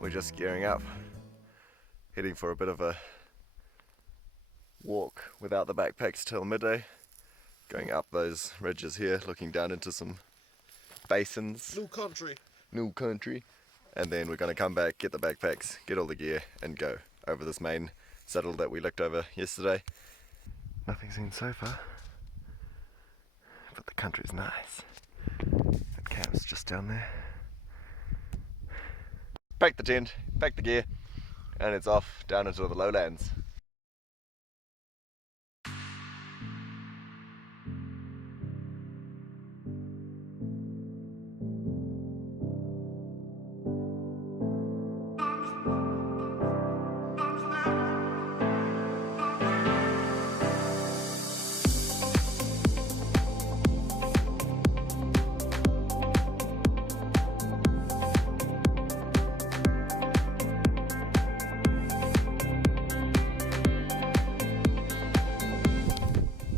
we're just gearing up, heading for a bit of a walk without the backpacks till midday, going up those ridges here, looking down into some basins. New country. And then we're going to come back, get the backpacks, get all the gear, and go over this main saddle that we looked over yesterday. Nothing seen so far, but the country's nice. That camp's just down there. Pack the tent, pack the gear, and it's off down into the lowlands.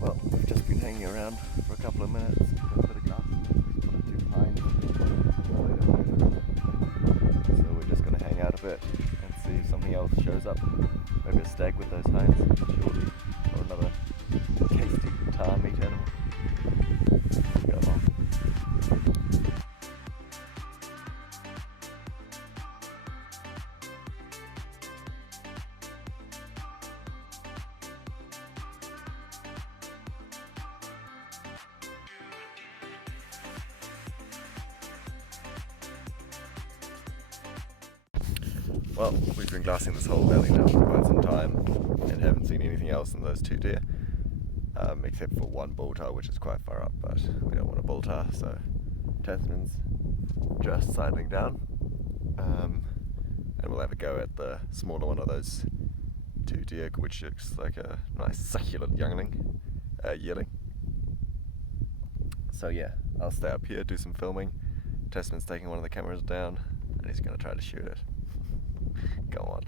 Well, we've just been hanging around for a couple of minutes, got a bit of glass, put it too pine, so we're just going to hang out a bit and see if something else shows up, maybe a stag with those hinds, surely, or another tasty tar meat animal. Go along. Well, we've been glassing this whole valley now for quite some time and haven't seen anything else than those two deer, except for one bull tar, which is quite far up, but we don't want a bull tar, so Tasman's just sidling down, and we'll have a go at the smaller one of those two deer, which looks like a nice succulent yearling. So yeah, I'll stay up here, do some filming. Tasman's taking one of the cameras down and he's going to try to shoot it. Go on.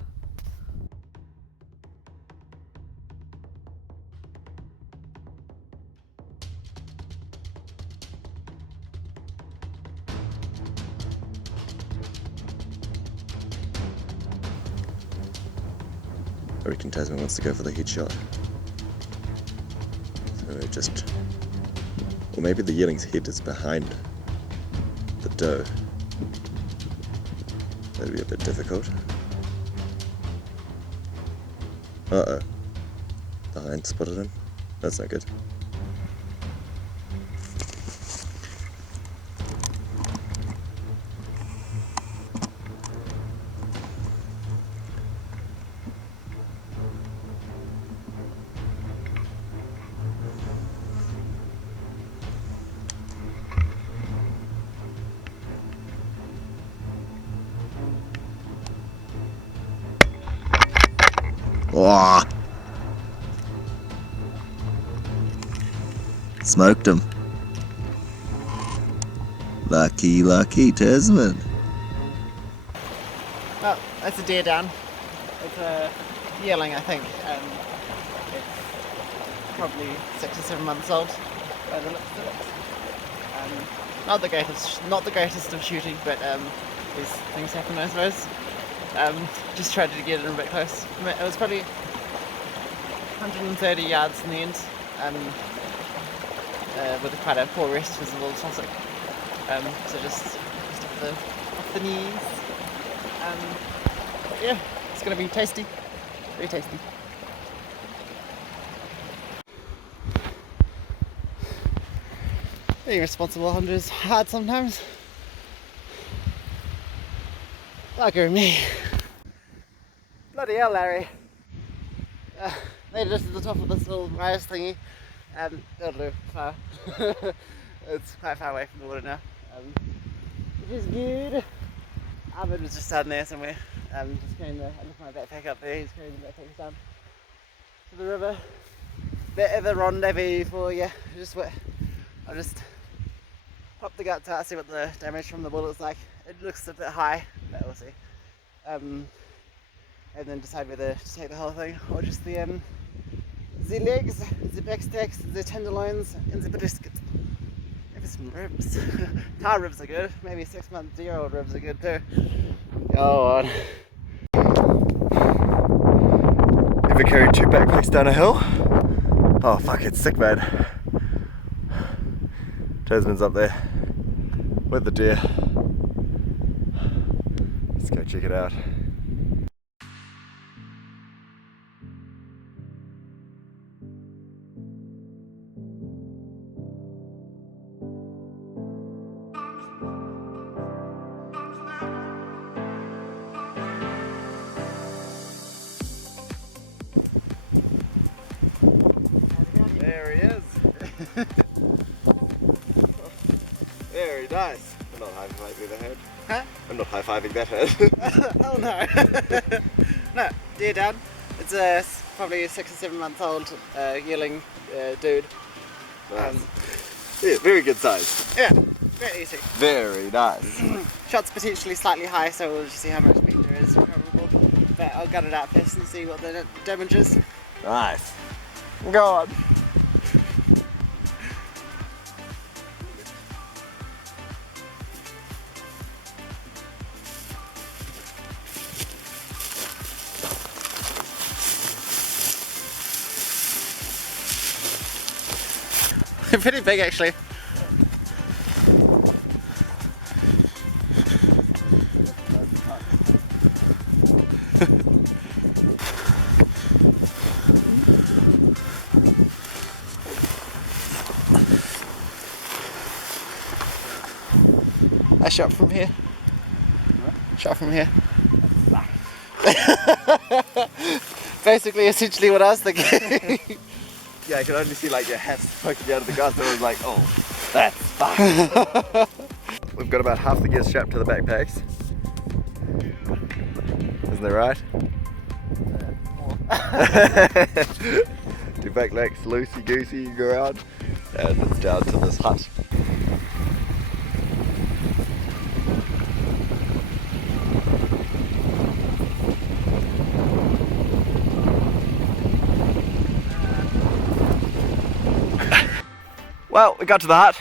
I reckon Tasman wants to go for the headshot. So just... Or maybe the yearling's head is behind the doe. That'd be a bit difficult. Uh-oh. The hind spotted him. That's not good. Whoa. Smoked him. Lucky Tasman. Well, that's a deer down. It's a yearling, I think. It's probably 6 or 7 months old by the looks of it. Not the greatest of shooting, but these things happen, I suppose. Just tried to get it a bit close. It was probably 130 yards in the end, with quite a poor rest visible tussock. So just off the knees. Yeah, it's going to be tasty, very tasty. Being responsible hunter is hard sometimes. Bugger me. Bloody hell, Larry. Made it just to the top of this little rise thingy. It'll do, far. It's quite far away from the water now. Which is good. Ahmed was just down there somewhere. Just carrying I left my backpack up there. He's carrying the backpack down to the river. Bit of a rendezvous for you. I'll just pop the guts out, see what the damage from the bullet's like. It looks a bit high, but we'll see. And then decide whether to take the whole thing or just the legs, the back stacks, the tenderloins, and the brisket. Maybe some ribs. Tar ribs are good. Maybe 6-month-old ribs are good too. Go on. Ever carried 2 backpacks down a hill? Oh fuck, it's sick, man. Tasman's up there with the deer. Let's go check it out. There he is. Very nice. I'm not high-fiving that head. Huh? I'm not high-fiving that head. Oh no. No, deer down. It's probably a 6 or 7 month old yearling dude. Nice. Yeah, very good size. Yeah, very easy. Very nice. Shot's potentially slightly high, so we'll just see how much meat there is probable. But I'll gut it out first and see what the damage is. Nice. Go on. Pretty big actually. I shot from here. Shot from here. Basically, essentially what I was thinking. Yeah, I could only see like your hats poking out of the gun, so I was like, oh, that's fun. We've got about half the gear strapped to the backpacks. Isn't that right? Two back legs loosey-goosey, you go around, and it's down to this hut. Well, we got to the hut.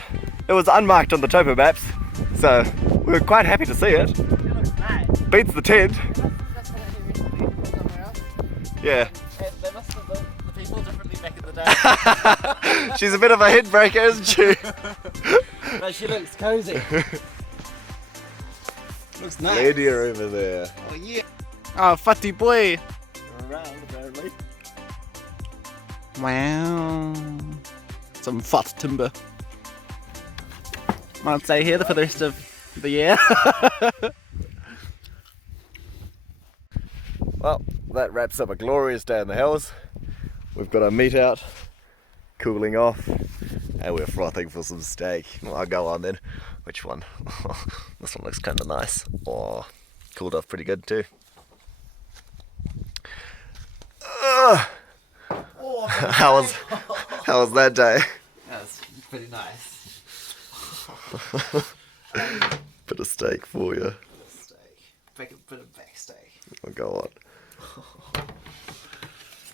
It was unmarked on the topo maps, so we were quite happy to see it. Beats the tent. Yeah. They must have built the people differently back in the day. She's a bit of a head breaker, isn't she? But she looks cozy. Looks nice. Lady over there. Oh yeah. Oh, fatty boy. Around apparently. Wow. Some fat timber. Might stay here for the rest of the year. Well, that wraps up a glorious day in the hills. We've got our meat out, cooling off, and we're frothing for some steak. Well, I'll go on then. Which one? This one looks kind of nice. Oh, cooled off pretty good too. How was that day? That's pretty nice. Bit of steak for you. Bit of back steak. I'll go on.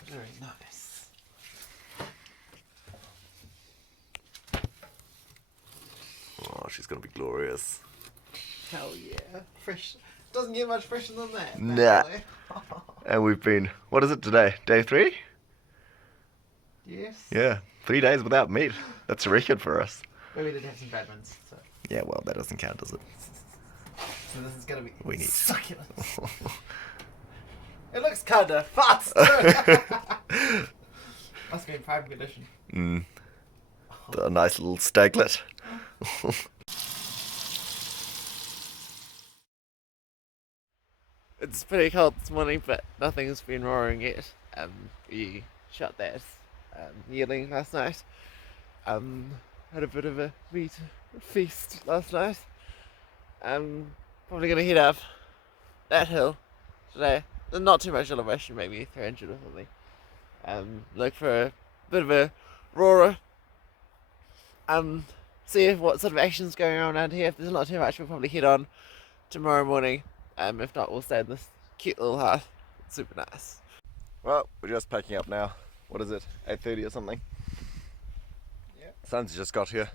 Very nice. Oh, she's gonna be glorious. Hell yeah. Fresh. Doesn't get much fresher than that. Nah. And we've been, what is it today? Day 3? Yes. Yeah, 3 days without meat. That's a record for us. But we did have some bad ones, so. Yeah, well, that doesn't count, does it? So this is gonna be We need succulent. It looks kinda fast too. Must be in prime condition. A nice little staglet. It's pretty cold this morning, but nothing's been roaring yet. We shot that yearling last night. Had a bit of a meat feast last night. Probably gonna head up that hill today. Not too much elevation, maybe 300 or something. Look for a bit of a roarer. See what sort of action's going on around here. If there's not too much, we'll probably head on tomorrow morning. If not, we'll stay in this cute little hut. It's super nice. Well, we're just packing up now. What is it? 8:30 or something? Yeah. Sun's just got here.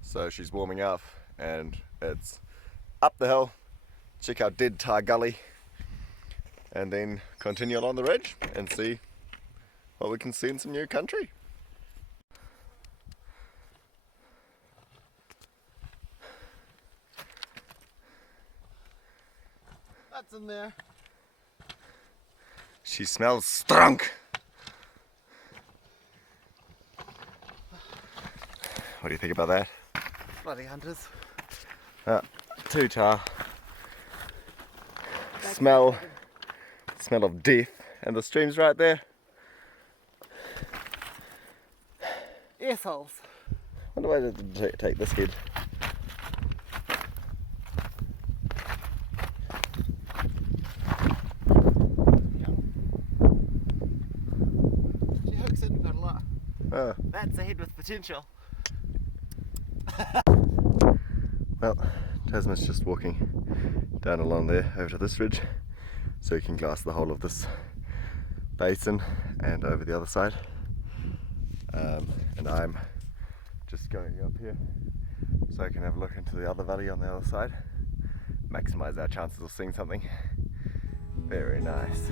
So she's warming up and it's up the hill check out Dead Tar Gully, and then continue along the ridge and see what we can see in some new country. That's in there. She smells strong. What do you think about that? Bloody hunters. Two tar. Smell of death, and the stream's right there. Assholes. Wonder why they didn't take this head. She hooks in quite a lot. Oh. That's a head with potential. Well, Tasman's just walking down along there over to this ridge so he can glass the whole of this basin and over the other side. And I'm just going up here so I can have a look into the other valley on the other side, maximise our chances of seeing something. Very nice.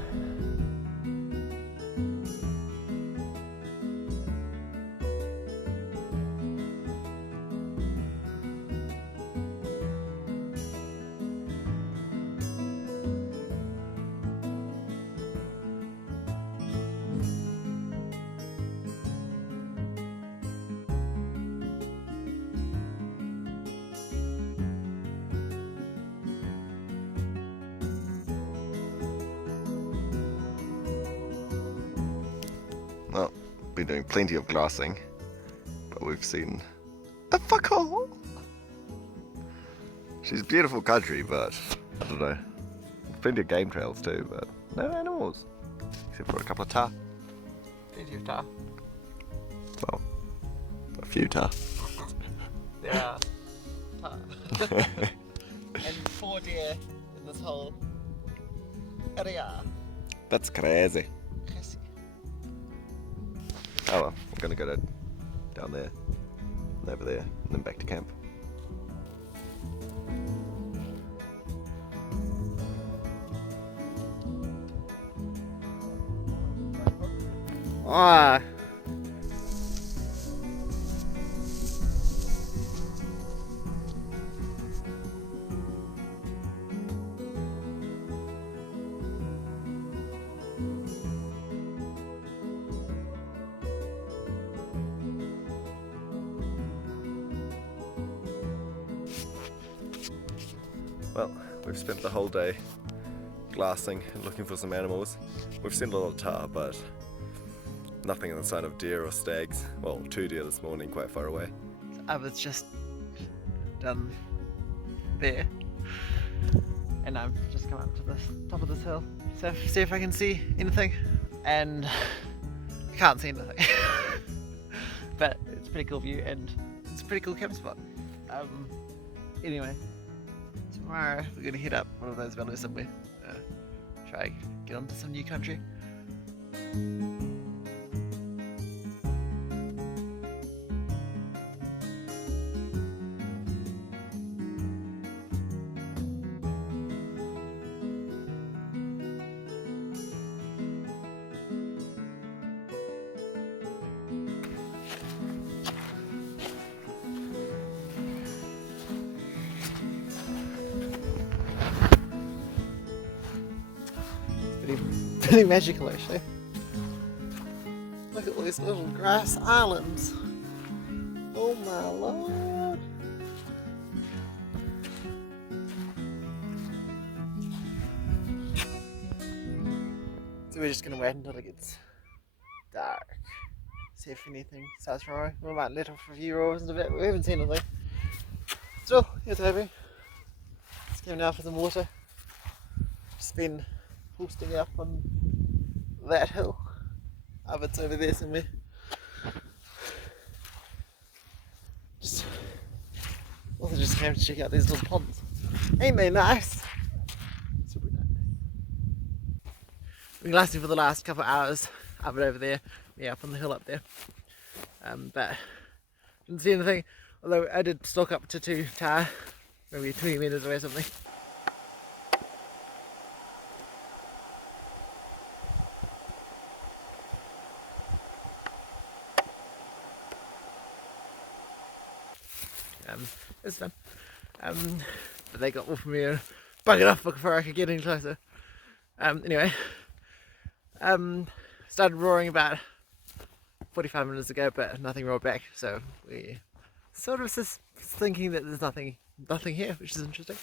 Well, been doing plenty of glassing, but we've seen a fuckhole. She's beautiful country, but I don't know. Plenty of game trails too, but no animals, except for a couple of tar. Plenty of tar. Well, a few tar. There are tar. And 4 deer in this whole area. That's crazy. Crazy. Oh well, we're gonna go down there, and over there, and then back to camp. Ah. Well, we've spent the whole day glassing and looking for some animals. We've seen a lot of tar, but nothing in the sign of deer or stags. Well, 2 deer this morning, quite far away. I was just down there, and I'm just come up to the top of this hill, so see if I can see anything, and I can't see anything. But it's a pretty cool view, and it's a pretty cool camp spot. Anyway, tomorrow we're gonna hit up one of those valleys somewhere, try get onto some new country. Pretty magical actually. Look at all these little grass islands. Oh my lord. So we're just gonna wait until it gets dark. See if anything starts roaring. We might let off a few roars in a bit. We haven't seen anything. Still, here's Toby. Just came down for some water. Just been posting up on that hill. It's over there somewhere. Also just came to check out these little ponds. Ain't they nice? Super nice. We've been glassing for the last couple of hours up and over there. Yeah, up on the hill up there. But didn't see anything. Although I did stalk up to 2 tar, maybe 20 metres away or something. It's fun. But they got off me and buggered off before I could get any closer. Anyway, started roaring about 45 minutes ago, but nothing roared back, so we sort of just thinking that there's nothing here, which is interesting.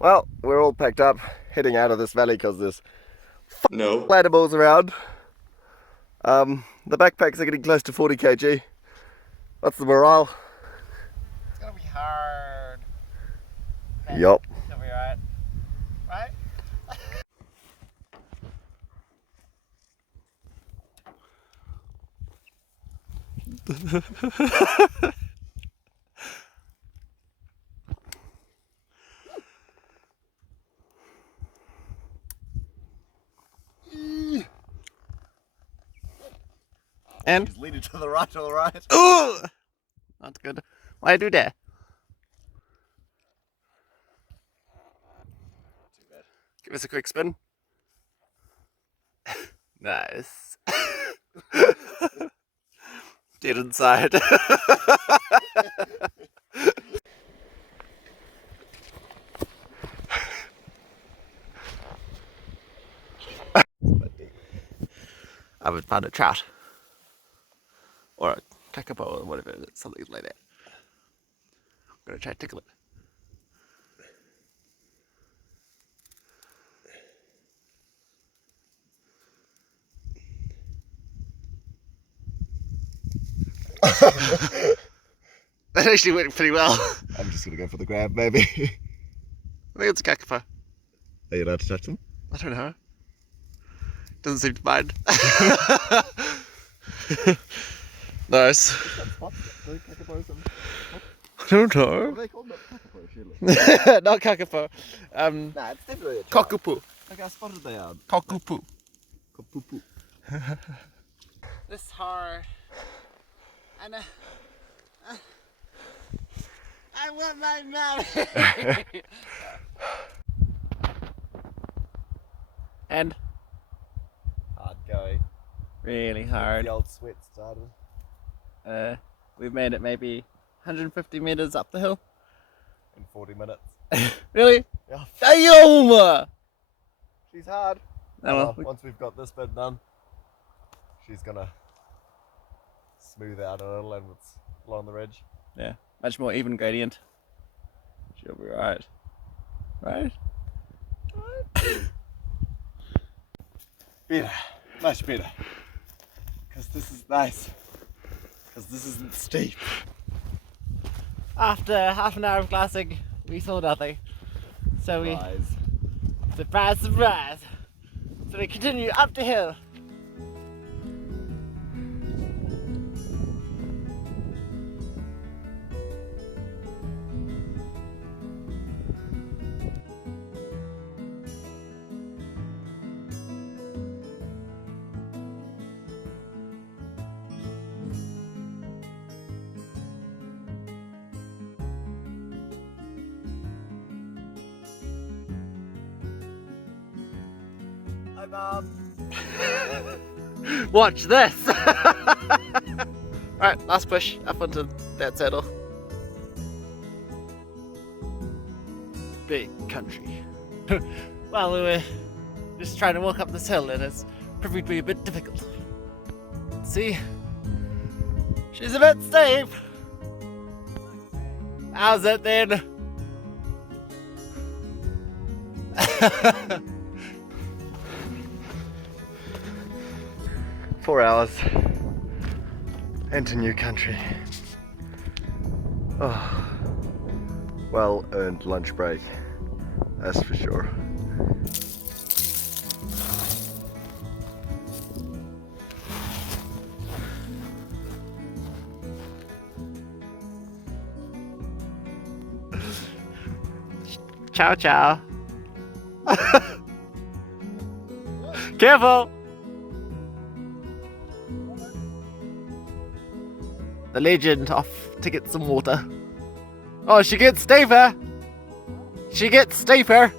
Well, we're all packed up, heading out of this valley because there's inflatables around. The backpacks are getting close to 40 kg. What's the morale? It's gonna be hard. Yup. It's gonna be alright. Right? And? He's leaning to the right, all right. Ooh! Not good. Why do that? Too bad. Give us a quick spin. Nice. Dead inside. I would find a trout. Or a kakapo or whatever it is, something like that. I'm gonna try to tickle it. That actually went pretty well. I'm just gonna go for the grab, maybe. I think it's a kakapo. Are you allowed to touch them? I don't know. Doesn't seem to mind. Nice. I don't know. They called it kakapo, surely. Not kakapo. Nah, it's definitely a Kokupu. Look how spotted they are. Kokupu. Kopupu. This is hard. And I want my mouth. And Hard going. really hard. The old sweat started. We've made it maybe 150 meters up the hill. In 40 minutes. Really? Yeah. Damn! She's hard. Oh, well, Once we've got this bit done, she's gonna smooth out a little and it's along the ridge. yeah, much more even gradient. She'll be right. Right? Better. Much better. Because this is nice. Because this isn't steep. After half an hour of glassing, we saw nothing. So we... Surprise, surprise! So we continue up the hill. Hi, Mum. Watch this! Right, last push up onto that saddle. Big country. Well, we were just trying to walk up this hill and it's proving to be a bit difficult. See? She's a bit steep. How's it then? 4 hours into new country. Oh, well earned lunch break, that's for sure. Ciao, ciao. Careful! The legend off to get some water. Oh, she gets steeper! She gets steeper.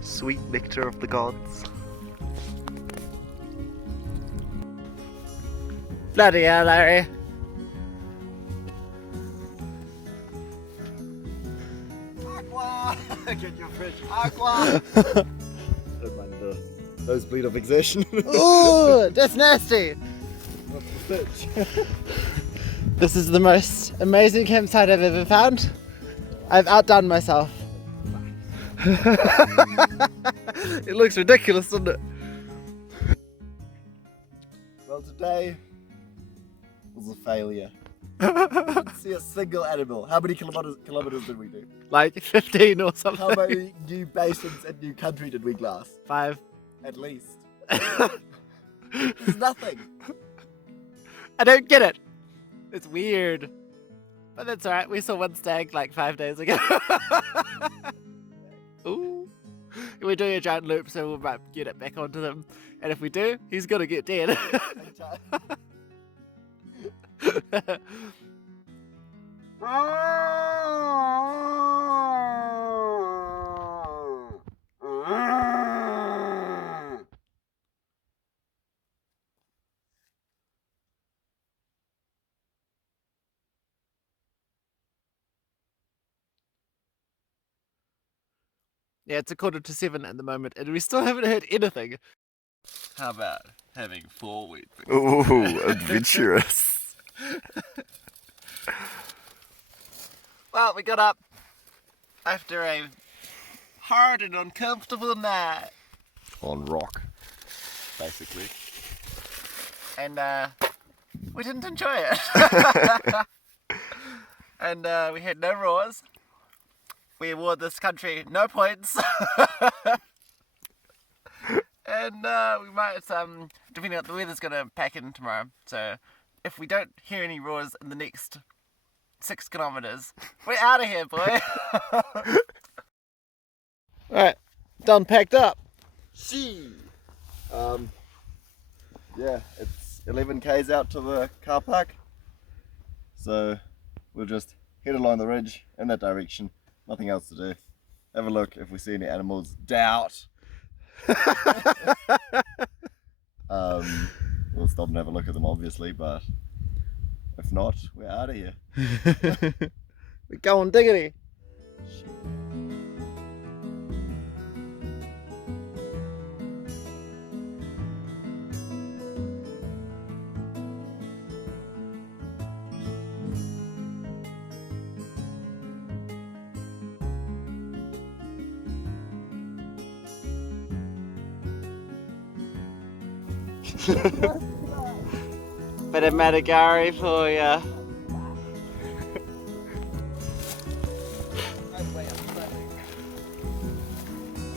Sweet nectar of the gods. Bloody hell, Larry. Aqua! Get your fridge. Aqua! Don't mind the nosebleed of exertion. Ooh, that's nasty. This is the most amazing campsite I've ever found. I've outdone myself. It looks ridiculous, doesn't it? Well, today was a failure. Didn't see a single animal. How many kilometers did we do? Like 15 or something. How many new basins and new country did we glass? 5. At least. There's nothing. I don't get it. It's weird. But that's alright, we saw one stag like 5 days ago. Ooh. We're doing a giant loop, so we might get it back onto them. And if we do, he's gonna get dead. Yeah, it's 7:15 at the moment, and we still haven't heard anything. How about having 4 wheat things? Ooh, adventurous. Well, we got up after a hard and uncomfortable night. On rock, basically. And we didn't enjoy it. And we had no roars. We award this country no points. And we might, depending on the weather's going to pack in tomorrow. So if we don't hear any roars in the next 6 kilometers, we're out of here, boy. Alright, done packed up. See. Yeah, it's 11 k's out to the car park. So we'll just head along the ridge in that direction. Nothing else to do. Have a look if we see any animals. Doubt. We'll stop and have a look at them, obviously, but if not, we're out of here. We're going diggity. Bit of Matagari for ya.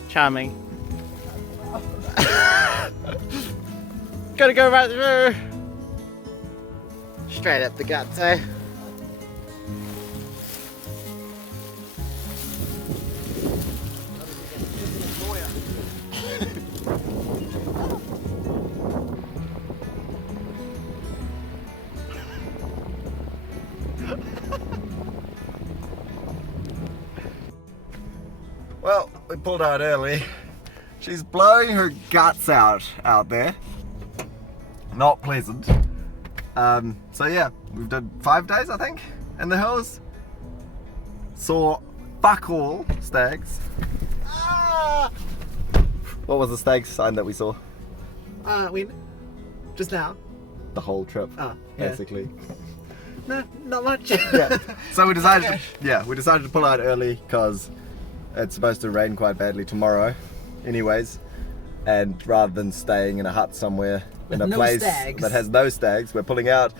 Charming. Gotta go right through. Straight up the guts, eh? Well, we pulled out early. She's blowing her guts out there. Not pleasant. So yeah, we've done 5 days, I think, in the hills. Saw fuck all stags. Ah! What was the stag sign that we saw? Just now. The whole trip, yeah. basically. No, not much. Yeah. So we decided to pull out early because it's supposed to rain quite badly tomorrow anyways, and rather than staying in a hut somewhere in a place that has no stags, we're pulling out,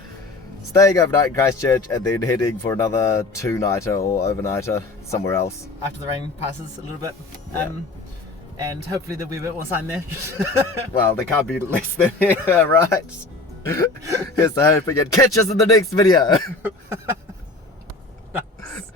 staying overnight in Christchurch, and then heading for another 2-nighter or overnighter somewhere else. After the rain passes a little bit. Yeah. And hopefully there'll be a bit more sun there. Well, there can't be less than here, right? Here's to hoping, and catch us in the next video. Nice.